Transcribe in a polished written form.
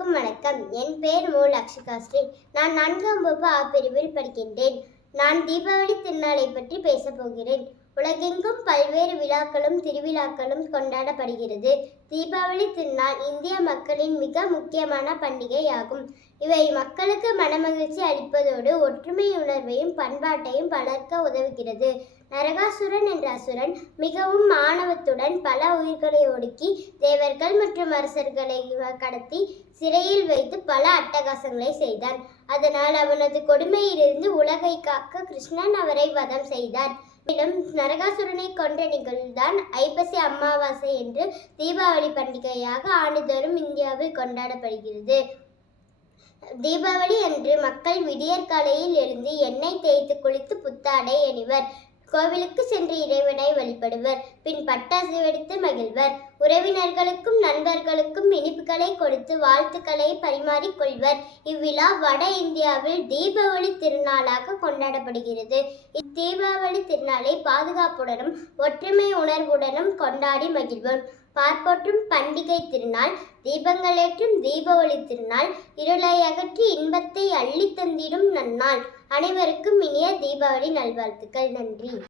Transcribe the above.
அனைவருக்கும் வணக்கம். என் பெயர் மு. லக்ஷிகா ஸ்ரீ. நான் 4ஆம் வகுப்பு ஆ பிரிவில் படிக்கின்றேன். நான் தீபாவளி திருநாளை பற்றி பேசப் போகிறேன். உலகெங்கும் பல்வேறு விழாக்களும் திருவிழாக்களும் கொண்டாடப்படுகிறது. தீபாவளி திருநாள் இந்திய மக்களின் மிக முக்கியமான பண்டிகையாகும். இவை மக்களுக்கு மனமகிழ்ச்சி அளிப்பதோடு ஒற்றுமை உணர்வையும் பண்பாட்டையும் வளர்க்க உதவுகிறது. நரகாசுரன் என்ற அசுரன் மிகவும் ஆணவத்துடன் பல உயிர்களை ஒடுக்கி தேவர்கள் மற்றும் அரசர்களை கடத்தி சிறையில் வைத்து பல அட்டகாசங்களை செய்தான். அதனால் அவனது கொடுமையிலிருந்து உலகை காக்க கிருஷ்ணன் அவரை வதம் செய்தார். மேலும் நரகாசுரனை கொன்ற நிகழ்வுதான் ஐப்பசி அமாவாசை என்று தீபாவளி பண்டிகையாக ஆண்டுதோறும் இந்தியாவில் கொண்டாடப்படுகிறது. தீபாவளி அன்று மக்கள் விடியற்காலையில் எழுந்து எண்ணெய் தேய்த்து குளித்து புத்தாடை அணிவர். கோவிலுக்கு சென்று இறைவனை வழிபடுவர். பின் பட்டாசு வெடித்து மகிழ்வர். உறவினர்களுக்கும் நண்பர்களுக்கும் இனிப்புகளை கொடுத்து வாழ்த்துக்களை பரிமாறிக்கொள்வர். இவ்விழா வட இந்தியாவில் தீபாவளி திருநாளாக கொண்டாடப்படுகிறது. இத்தீபாவளி திருநாளை பாதுகாப்புடனும் ஒற்றுமை உணர்வுடனும் கொண்டாடி மகிழ்வோம். பார்ப்போற்றும் பண்டிகை திருநாள், தீபங்களேற்றும் தீபாவளி திருநாள், இருளை அகற்றி இன்பத்தை அள்ளி தந்திடும் நன்னாள். அனைவருக்கும் இனிய தீபாவளி நல்வாழ்த்துக்கள். நன்றி.